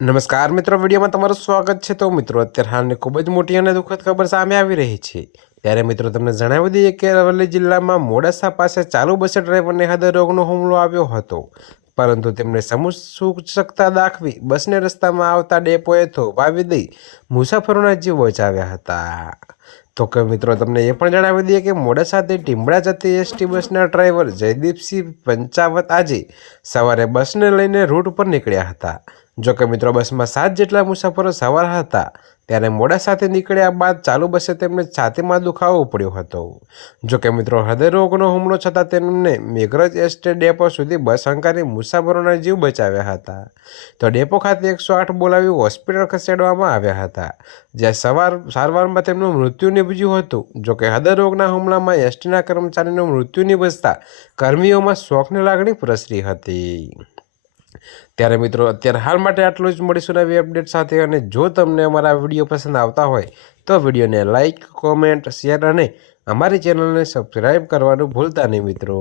નમસ્કાર મિત્રો, વિડીયોમાં તમારું સ્વાગત છે। તો મિત્રો, અત્યારે હાલની ખૂબ જ મોટી અને દુઃખદ ખબર સામે આવી રહી છે। ત્યારે મિત્રો તમને જણાવી દઈએ કે અરવલ્લી જિલ્લામાં મોડાસા પાસે ચાલુ બસ ડ્રાઈવરને હૃદયરોગનો હુમલો આવ્યો હતો, પરંતુ તેમણે સમૂહસૂચકતા દાખવી બસને રસ્તામાં આવતા ડેપોએ થોભાવી દઈ મુસાફરોના જીવ બચાવ્યા હતા। તો કે મિત્રો તમને એ પણ જણાવી દઈએ કે મોડાસાથી ટીમડા જતી એસટી બસના ડ્રાઈવર જયદીપસિંહ પંચાવત આજે સવારે બસને લઈને રૂટ પર નીકળ્યા હતા। જો કે મિત્રો બસમાં 7 જેટલા મુસાફરો સવાર હતા, ત્યારે મોડાસાથી નીકળ્યા બાદ ચાલુ બસે તેમને છાતીમાં દુખાવો પડ્યો હતો। જો કે મિત્રો હૃદયરોગનો હુમલો છતાં તેમને મેઘરજ એસટી ડેપો સુધી બસ હંકારી મુસાફરોના જીવ બચાવ્યા હતા। તો ડેપો ખાતે 108 બોલાવી હોસ્પિટલ ખસેડવામાં આવ્યા હતા, જ્યાં સારવારમાં તેમનું મૃત્યુ નિપજ્યું હતું। જો કે હૃદયરોગના હુમલામાં એસટીના કર્મચારીનું મૃત્યુ નિપજતા કર્મીઓમાં શોકની લાગણી પ્રસરી હતી। ત્યારે મિત્રો અત્યારે હાલ માટે આટલું જ। મળીશું નવી અપડેટ સાથે, અને જો તમને અમારા વિડીયો પસંદ આવતા હોય તો વિડીયોને લાઇક, કોમેન્ટ, શેર અને અમારી ચેનલને સબસ્ક્રાઈબ કરવાનું ભૂલતા નહીં મિત્રો।